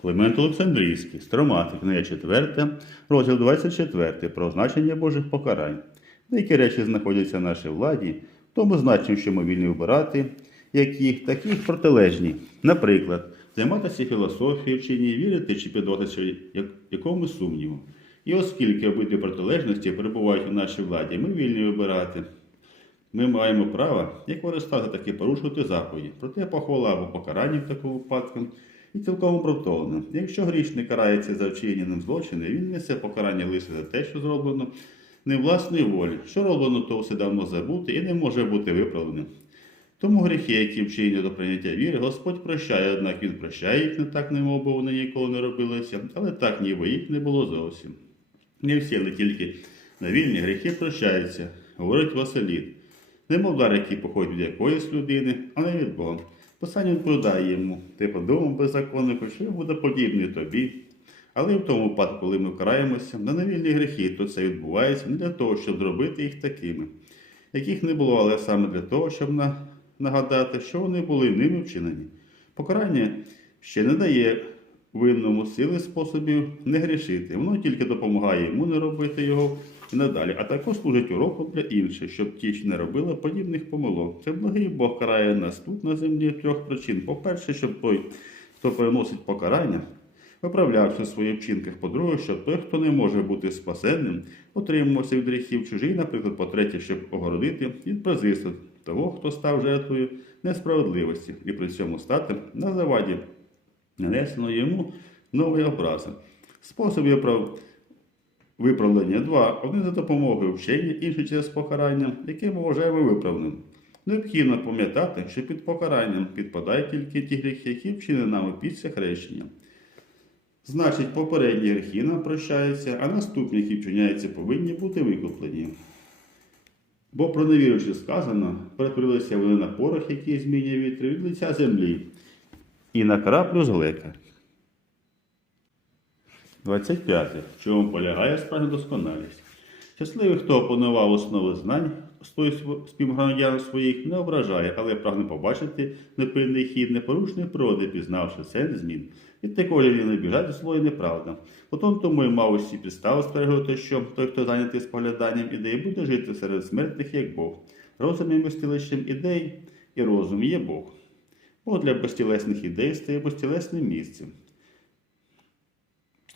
Климент Олександрійський, Строматик, книга 4, розділ 24 про значення Божих покарань. Деякі речі знаходяться в нашій владі, тому значенні, що ми вільні обирати, які, такі протилежні. Наприклад, займатися філософією чи ні, вірити чи піддаватися як- якомусь сумніву. І оскільки обидві протилежності перебувають у нашій владі, ми вільні обирати. Ми маємо право як користати, так і порушувати заповіді. Проте похвала або покарання в такому випадку і цілком оправдовано. Якщо грішник карається за вчиненим злочини, він несе покарання лише за те, що зроблено не власної волі. Що роблено, то все давно забути і не може бути виправленим. Тому гріхи, які вчинені до прийняття віри, Господь прощає, однак Він прощає їх не так, немов би вони ніколи не робилися, але так, ніби їх не було зовсім. Не всі, але тільки на вільні гріхи прощаються, говорить Василіт. Немов дар, який походить від якоїсь людини, а не від Бога. Писання відповідає йому, ти подумав беззаконнику, що я буде подібний тобі. Але в тому випадку, коли ми вкараємося на невільні гріхи, то це відбувається не для того, щоб зробити їх такими, яких не було, але саме для того, щоб на- нагадати, що вони були ними вчинені. Покарання ще не дає винному сили способів не грішити. Воно тільки допомагає йому не робити його і надалі, а також служить уроком для інших, щоб ті ж не робили подібних помилок. Це благий Бог карає нас тут на землі трьох причин. По-перше, щоб той, хто переносить покарання, виправлявся в своїх вчинках. По-друге, щоб той, хто не може бути спасенним, отримувався від гріхів чужих, наприклад, по-третє, щоб огородити від презирства того, хто став жертвою несправедливості, і при цьому стати на заваді нанесено йому нової образи. Способів прав... виправлення два. Один за допомогою вчення, інший через покарання, яке ми вважаємо виправним. Необхідно пам'ятати, що під покаранням підпадають тільки ті гріхи, які вчинені нами після хрещення. Значить, попередні гріхи нам прощаються, а наступні, які вчиняються, повинні бути викуплені. Бо про невіруючих сказано, перетворилися вони на порох, який змінює вітри від лиця землі, і на краплю з глека. 25. В чому полягає справжня досконалість? Щасливий, хто опанував основи знань співгромадян своїх, не ображає, але прагне побачити непильний хід непорушної природи, пізнавши сенс змін. Від такого не біжать зло і неправда. Потім тому і мав усі підстави стверджувати, що той, хто зайнятий спогляданням ідей, буде жити серед смертних, як Бог. Розум є безтілечним ідей, і розум є Бог. Бог для безтілесних ідей стає безтілесним місцем.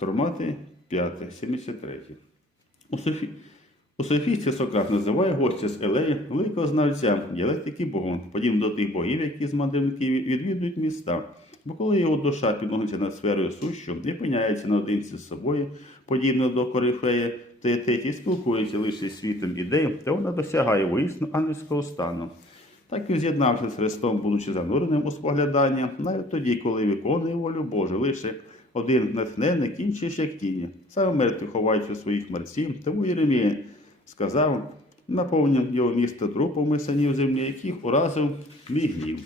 Стромати 5, 73. У, Софі... У Софійстві Сократ називає гостя з Елеї великого знавця, діалектики Богом, подібно до тих богів, які з мандрівників відвідують міста. Бо коли його душа підноситься над сферою сущу опиняється наодинці з собою, подібно до корифеї Теететі, і спілкується лише з світом ідей, то вона досягає воїсну ангельського стану. Так і з'єднавшись з Христом, будучи зануреним у споглядання, навіть тоді, коли виконує волю Божу, лише один натхненник, інший ж як тіні. Саме мертві ховають у своїх мерців, тому Єремія сказав, наповнив його місто трупами санів землі, яких уразив мій гнів.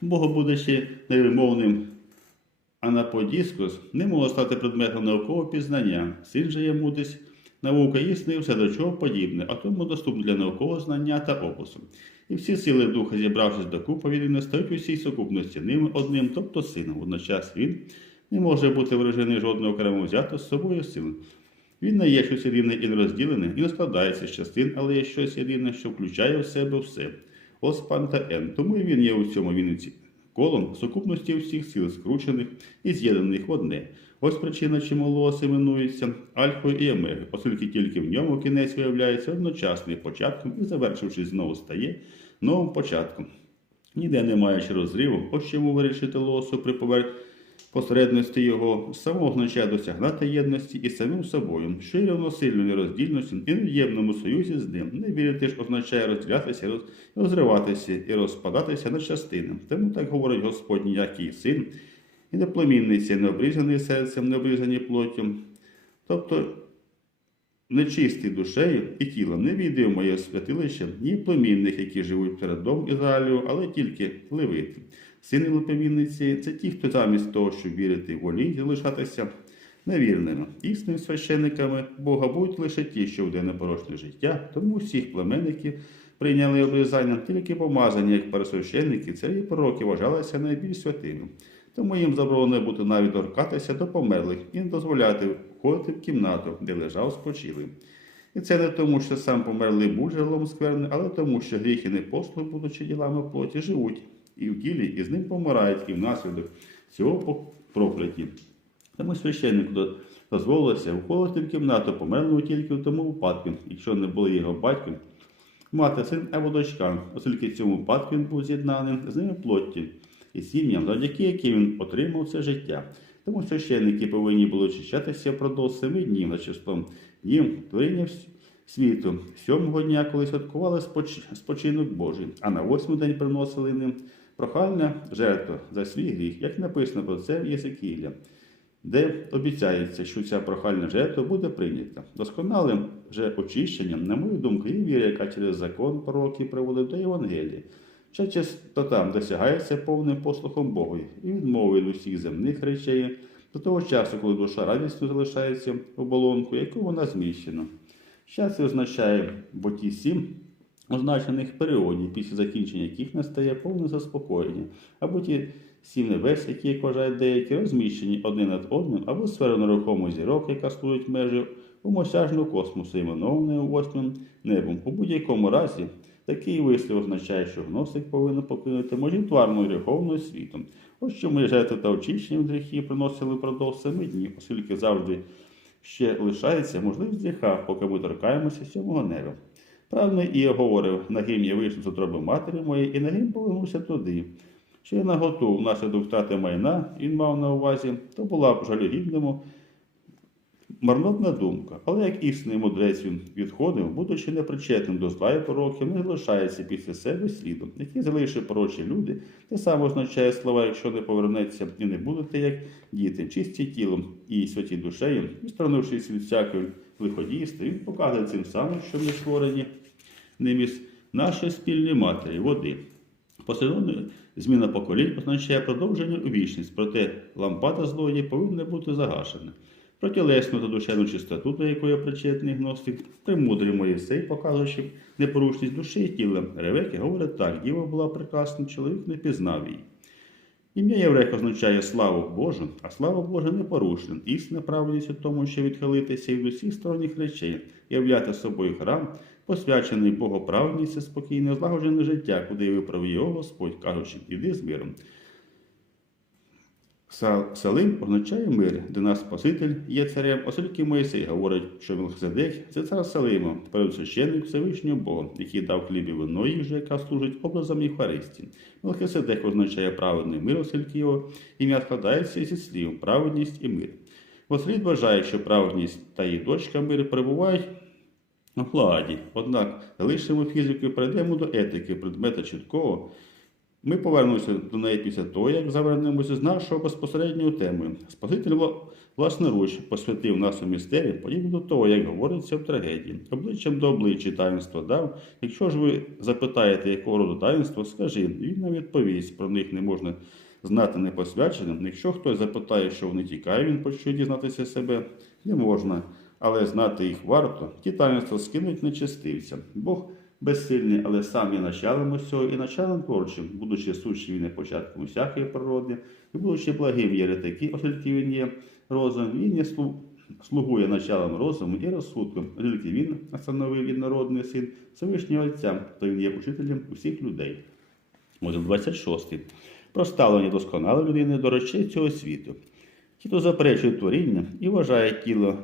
Бога, будучи невимовним анаподіскус, не може стати предметом наукового пізнання. Син же є мудрость, наука і все до чого подібне, а тому доступно для наукового знання та опису. І всі сили духа, зібравшись докупи, він не стають усій сукупності ним одним, тобто сином. Водночас він не може бути виражений жодного окремо взято з собою силою. Він не є щось єдине і нерозділене, і не складається з частин, але є щось єдине, що включає в себе все. Ос пан та Н. Тому і він є у цьому вінниці колом сукупності всіх сил, скручених і з'єднаних в одне. Ось причина, чому лос іменується Альфою і Омегою, оскільки тільки в ньому кінець виявляється одночасним початком і, завершившись, знову стає новим початком. Ніде немає ще розриву, ось чому вирішити лосу при повер... посередності його само означає досягнати єдності із самим собою, що й роздільності і нев'ємному союзі з ним. Не вірити ж означає розділятися, роз... розриватися і розпадатися на частини. Тому так говорить Господь ніякий син, і не племінниці, не обрізаний серцем, не обрізані плоттю. Тобто нечисті душею і тілом не відео моє святилище, ні племінних, які живуть перед домом Ізраїлю, але тільки левити. Сини липовінниці це ті, хто замість того, щоб вірити в волі, залишатися невірними. Існими священниками Бога будуть лише ті, що вде непорочне життя, тому всіх племенників прийняли обрізання, тільки помазання, як пересвященники, царі пророки вважалися найбільш святими. Тому їм заборонено бути навіть торкатися до померлих і не дозволяти входити в кімнату, де лежав спочилий. І це не тому, що сам померлий був джерелом скверни, але тому, що гріхи не послуги, будучи ділами плоті, живуть і в тілі, і з ним помирають, і внаслідок цього прокляті. Тому священнику дозволилося входити в кімнату померлого тільки в тому випадку, якщо не були його батьком, мати, син або дочка, оскільки в цьому випадку він був з'єднаний з ними плоттю і сім'ям, завдяки яким він отримав це життя. Тому священники повинні були очищатися впродовж семи днів на числом днів творіння світу, сьомого дня, коли святкували спочинок Божий, а на восьмий день приносили ним прохальна жертва за свій гріх, як написано про це в Єзекіля, де обіцяється, що ця прохальна жертва буде прийнята. Досконалим же очищенням, на мою думку, є віра, яка через закон пророків приводить до Євангелія. Ще чистота досягається повним послухом Богу і відмовою від усіх земних речей до того часу, коли душа радістю залишається в оболонку, яку вона зміщена. Щастя означає, бо ті сім означених періодів, після закінчення яких настає повне заспокоєння, або ті сім небес, які, як вважають деякі, розміщені один над одним, або сфера нерухомих зірок, яка служить межі умосяжного космосу, іменованою восьмим небом. У будь-якому разі такий вислів означає, що гносик повинен покинути межі тварного і гріховного світу. Ось чому жертви та очищення від гріхів приносили впродовж семи днів, оскільки завжди ще лишається можливість гріха, поки ми торкаємося сьомого неба. Правильно і говорив, нагим я вийшов з утроби матері моєї, і нагим повернувся туди. Що я наготу внаслідок втрати майна, він мав на увазі, то була б жалюгідному марнотна думка. Але як істинний мудрець він відходив, будучи непричетним до зла і пороків, не залишається після себе слідом, які залишив порочі люди, те саме означає слова, якщо не повернеться і не будете як діти, чисті тілом і святі душею, відсторонившись від всякої лиходійства, він показує цим самим, що ми створені ним із нашої спільної матері, води. Послідовна зміна поколінь означає продовження у вічність, проте лампада злодії повинна бути загашена. Про тілесну та душевну чистоту, до якої причетний гностик, премудрий Моїсей, показуючи непорушність душі і тіла. Ревеки говорить так, діва була прекрасна, чоловік не пізнав її. Ім'я Єврейка означає славу Божу, а слава Божа непорушна. Істина правильність у тому, що відхилитися від усіх сторонніх речей, являти собою храм, посвячений Богоправедність і спокійне, злагоджене життя, куди виправив його Господь, кажучи, іди з миром. Са- Салим означає мир, де наш Спаситель є царем, оскільки Моїсей говорить, що Мелхиседек – це цар Салима, передсвященник Всевишнього Бога, який дав хліб і вино їжу, яка служить образом Євхаристії. Мелхиседек означає праведний мир, оскільки його ім'я складається зі слів праведність і мир. Послід вважає, що праведність та її дочка мир перебувають у владі. Однак залишимо фізику і перейдемо до етики, предмета чіткого. Ми повернемося до неї після того, як завернемося з нашого безпосередньою темою. Спаситель вла- власноруч посвятив нас у містері, подібно до того, як говориться в трагедії. Обличчям до обличчя таїнство дав. Якщо ж ви запитаєте, якого роду таїнство, скажи, він нам відповість, про них не можна знати непосвяченим. Якщо хтось запитає, що вони тікають, він почує дізнатися себе, не можна, але знати їх варто. Ті таїнства скинуть нечистивця. Бог безсильний, але сам є началом усього і началом творчим, будучи сущим він є початком усякої природи, і будучи благим є ретики, оскільки він є розум, він є слу- слугує началом розуму і розсудком, оскільки він настановив віднародний син Всевишнього Отця, то він є учителем усіх людей. Розділ 26. Про ставлення досконалої людини до речей цього світу. Ті, хто заперечує творіння і вважає тіло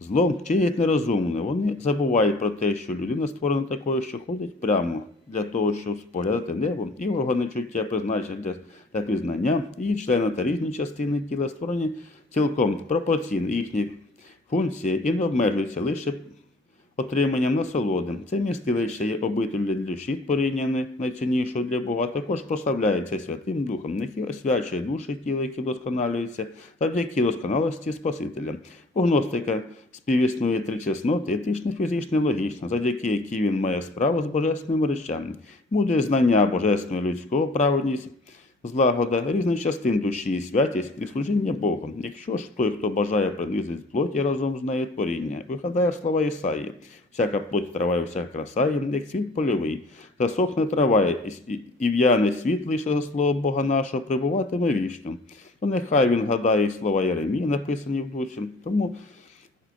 злом, чинять нерозумне. Вони забувають про те, що людина створена такою, що ходить прямо для того, щоб споглядати небо, і органи чуття призначені для, для пізнання, її члени та різні частини тіла створені цілком пропорційно. Їхні функції і не обмежуються лише отриманням насолоди. Це містилище є обитель для душі, порівняне найціннішого для Бога, також прославляється Святим Духом, який освячує душі тіла, які вдосконалюються, завдяки досконалості Спасителя. У гностика співіснує три чесноти, етичне, фізичне, логічне, завдяки якій він має справу з божественними речами. Буде знання божественної людського праведність, злагода різних частин душі і святість і служіння Богу. Якщо ж той, хто бажає принизити плоті разом з нею творіння, вигадає слова Ісаї, всяка плоть трава і всяка краса, є, як світ польовий, засохне трава, і, в'яне світ лише за слово Бога нашого прибуватиме вічно. То нехай він гадає слова Єремії, написані в дусі. Тому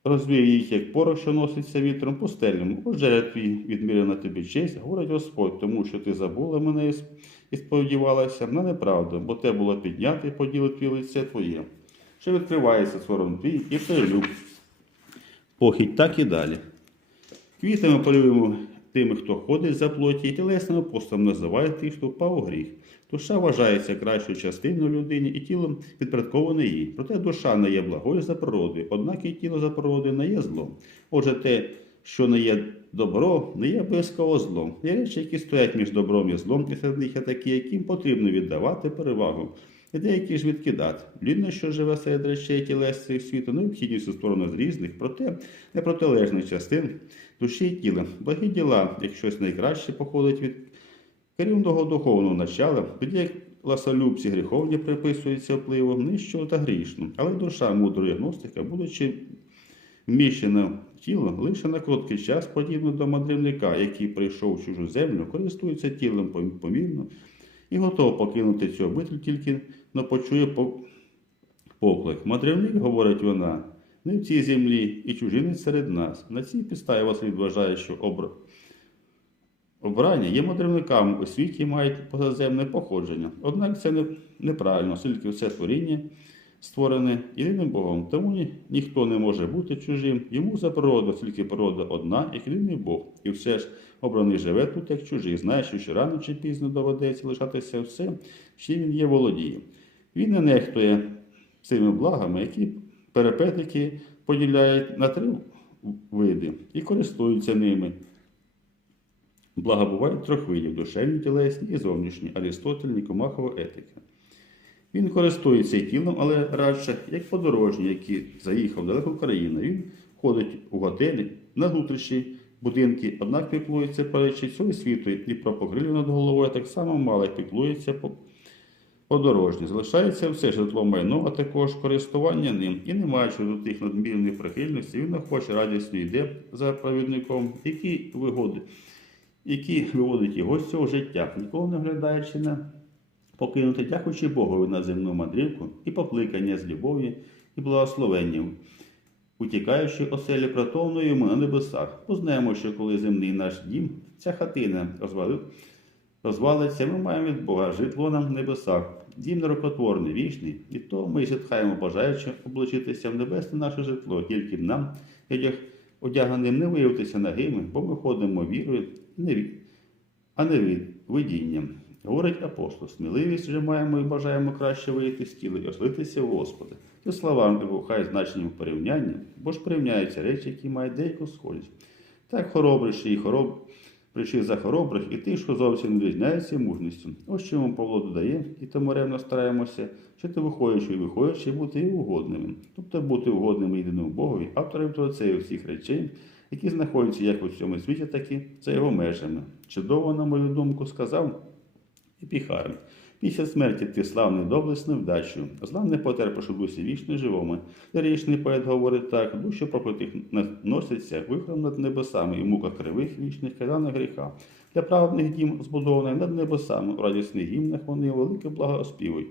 розвіє їх, як порох, що носиться вітром пустельним. Отже, твій відмірена тобі честь, говорить Господь, тому що ти забула мене і сподівалася на неправду, бо те було підняти і поділи твій лице твоє, що відкривається сором твій і перелюб. Похідь так і далі. Квітами полюємо тими, хто ходить за плоті, і тілесним апостолом називає тих, хто впав у гріх. Душа вважається кращою частиною людині і тілом підпорядковане їй. Проте душа не є благою за природою, однак і тіло за природою не є злом. Отже, те, що не є добро, не є обов'язково злом. Є речі, які стоять між добром і злом, і серед них є такі, яким потрібно віддавати перевагу. І деякі ж відкидати. Людина, що живе серед речей тілесних світу, необхідністю створено з різних, проте не протилежних частин душі і тіла. Благі діла, як щось найкраще походить від керівного духовного начала, тоді як ласолюбці гріховні приписуються впливом нижчого та грішну. Але душа мудрої гностика, будучи вміщена в тіло, лише на короткий час, подібно до мандрівника, який прийшов в чужу землю, користується тілом помірно і готов покинути цю обитель, тільки но почує поклик. Мандрівник, говорить вона, не в цій землі і чужинець серед нас. На цій підставі Василь вважає, що обр... обрання є мандрівниками у світі і мають позаземне походження. Однак це не... неправильно, оскільки все творіння створене єдиним Богом. Тому ні... ніхто не може бути чужим. Йому за природу, оскільки природа одна, як єдиний Бог. І все ж обраний живе тут як чужий, знаючи, що рано чи пізно доведеться лишатися все, чим він є володіє. Він не нехтує цими благами, які перепетики поділяють на три види і користуються ними. Блага бувають трьох видів душевні, тілесні і зовнішні Аристотель, Нікомахова етика. Він користується і тілом, але радше як подорожній, який заїхав в країну. Він ходить у готелі на внутрішні будинки, однак піклується про речі цього світу і про покрилю над головою так само мало по подорожні. Залишається все житло майно, а також користування ним. І не маючи до тих надмірних прихильностей, він охоче радісно йде за провідником, який вигодить, який виводить його з цього життя, ніколи не глядаючи на покинути, дякуючи Богові на земну мандрівку і покликання з любов'ю і благословенням, утікаючи оселі протовної йому на небесах. Познаємо, що коли земний наш дім, ця хатина розвалиться, ми маємо від Бога житло нам в небесах. Дім нерокотворний, вічний, і то ми зітхаємо, бажаючи облучитися в небесне наше житло, тільки нам, одяг, одяганим, не виявитися нагими, бо ми ходимо вірою, а не видінням. Говорить апостол, сміливість вже маємо і бажаємо краще вийти з тіла і ослитися в Господа. Ці слова не вихають значенням порівняння, бо ж порівняються речі, які мають деяку схожість. Так хоробріші і хороб... прийшли за хоробрих і тих, що зовсім не різняються мужністю. Ось чому Павло додає, і тому ревно стараємося, вчити виходячи і виходячи, бути і угодними, тобто бути угодними єдиному Богові, автором творцею всіх речей, які знаходяться як у цьому світі, так і за його межами. Чудово, на мою думку, сказав Епіхарм. Після смерті ти славний доблесний вдачу, зла не потерпиш у дусі вічно живому. Ліричний поет говорить так, душі проклятих носяться вихром над небесами і в муках кривих вічних кайданах гріха. Для праведних дім збудований над небесами, у радісних гімнах вони велике благо оспівують.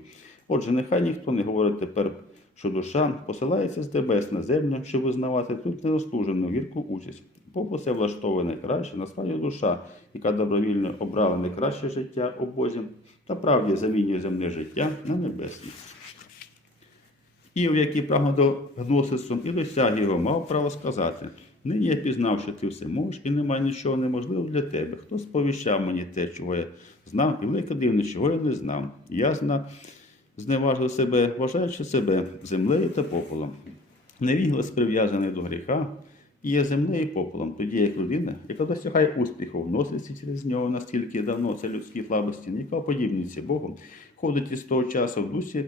Отже, нехай ніхто не говорить тепер, що душа посилається з небес на землю, щоб визнавати тут незаслужену гірку участь. Бо все влаштовує найкраще, насправді душа, яка добровільно обрала найкраще життя у Бозі, та правді замінює земне життя на небесне. Ів, який прагнув до гносису і досяг його, мав право сказати: Нині я пізнав, що ти все можеш, і немає нічого неможливого для тебе. Хто сповіщав мені те, чого я знав, і велике дивне, чого я не знав. Я знав, зневажив себе, вважаючи себе землею та попелом. Невіглас прив'язаний до гріха і є землею попелом, тоді як людина, яка досягає успіху, вноситься через нього настільки давно це людські слабості, яка подібніться Богу, ходить із того часу в дусі,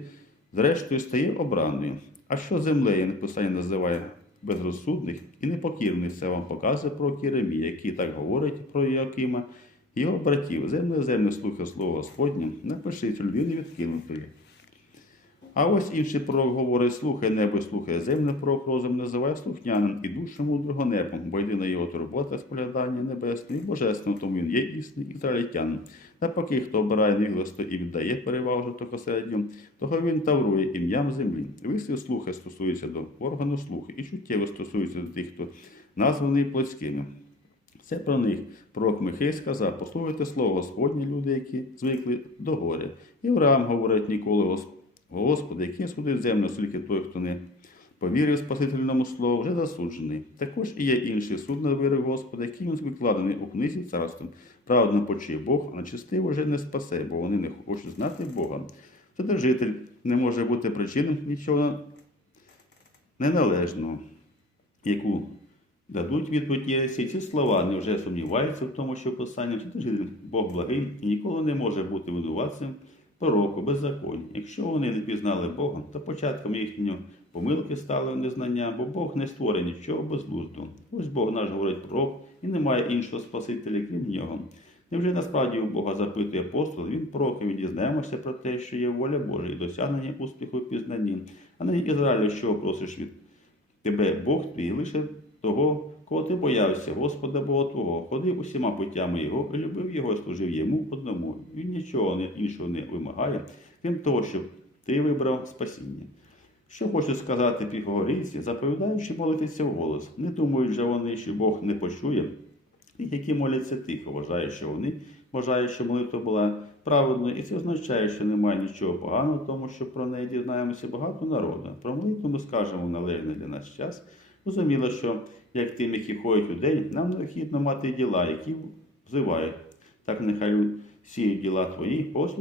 зрештою стає обраною. А що землею написання називає безрозсудних і непокірних, це вам показує про Кіремія, який так говорить про Іакима його братів, земне земне слухай слово Господнє, напиши цю людину відкинутої. А ось інший пророк говорить: слухай небо, слухай земне, пророк розум називає слухняним і душу мудрого небом, бо єдина його турбота споглядання небесне і божественне, тому він є існий ізраїльтянин. Та поки хто обирає невласто і віддає перевагу жорстокосердю, того він таврує ім'ям землі. Вислів слухи стосується до органу слуху і чуттєво стосується до тих, хто названий плотськими. Це про них пророк Михей сказав: послухайте слово Господнє, люди, які звикли до горя. І Авраам говорить ніколи Гос- Господи, який судить землю, оскільки той, хто не повірив Спасительному слову, вже засуджений. Також і є інший суд на віру Господа, який він викладений у книзі царством. Праведно почує Бог, а нечистиво вже не спасе, бо вони не хочуть знати Бога. Вседержитель не може бути причиною нічого неналежного, яку дадуть відповідь Єресі. Ці слова невже сумніваються в тому, що Писання вседержитель Бог благий і ніколи не може бути винуватцем пророку, беззаконні. Якщо вони не пізнали Бога, то початком їхньої помилки стало незнання, бо Бог не створить нічого безглуздо. Ось Бог наш говорить пророк, і немає іншого Спасителя, крім нього. Невже насправді у Бога запитує апостол, він пророк, і дізнаємося про те, що є воля Божа і досягнення успіху в пізнанні. А не Ізраїлю, що просиш від тебе Бог твій, лише того, кого ти боявся, Господа Бога Твого, ходив усіма путями Його, і любив Його, і служив йому одному. Він нічого іншого не вимагає, крім того, щоб ти вибрав спасіння. Що хочуть сказати піхогорійці, заповідаючи молитися вголос, не думають же вони, що Бог не почує, тих, які моляться тихо, вважають, що вони вважають, що молитва була праведною, і це означає, що немає нічого поганого, тому що про неї дізнаємося багато народу. Про молитву ми скажемо в належний для нас час. Зрозуміло, що як тим, які ходять у день, нам необхідно мати діла, які взивають. Так нехай всі діла твої, ось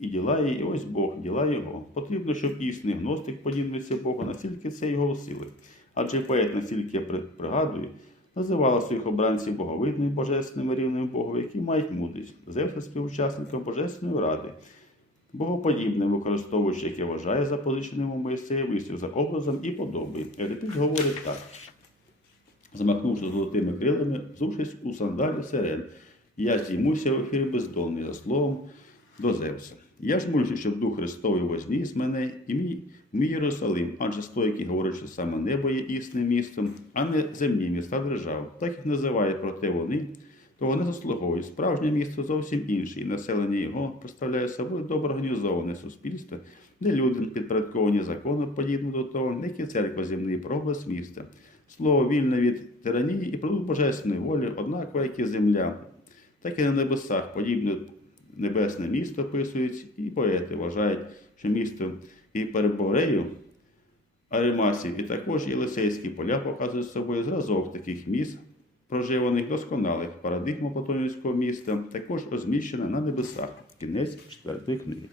і діла її, і ось Бог, діла його. Потрібно, щоб істинний гностик подібнився Богу, настільки це його сили. Адже поет, настільки я пригадую, називала своїх обранців боговидними божественними рівними Богу, які мають мудрість, Зевса співучасником Божественної ради, богоподібним, використовуючи, як я вважаю, запозиченим у Моїсея вислів за образом і подобою. Ерепіт говорить так. Замахнувши золотими крилами, взувшись у сандалі сирен, я здіймуся в ефір бездонний за словом до Зевса. Я ж молюся, щоб Дух Христовий возніс мене і мій, мій Єрусалим, адже стойки говорять, що саме небо є існим містом, а не земні міста держав. Так їх називають, проте вони того не заслуговують. Справжнє місто зовсім інше, і населення його представляє собою добре організоване суспільство, де люди підпорядковані закону, подібно до того, як і церква земний прообраз міста. Слово вільне від тиранії і продукт божественної волі, однаково, як і земля, так і на небесах, подібне небесне місто описують, і поети вважають, що місто і переборею Аримасів, і також Єлисейські поля показують собою зразок таких міст, проживаних досконалих парадигма Платонівського міста, також розміщена на небесах. Кінець четвертої книги.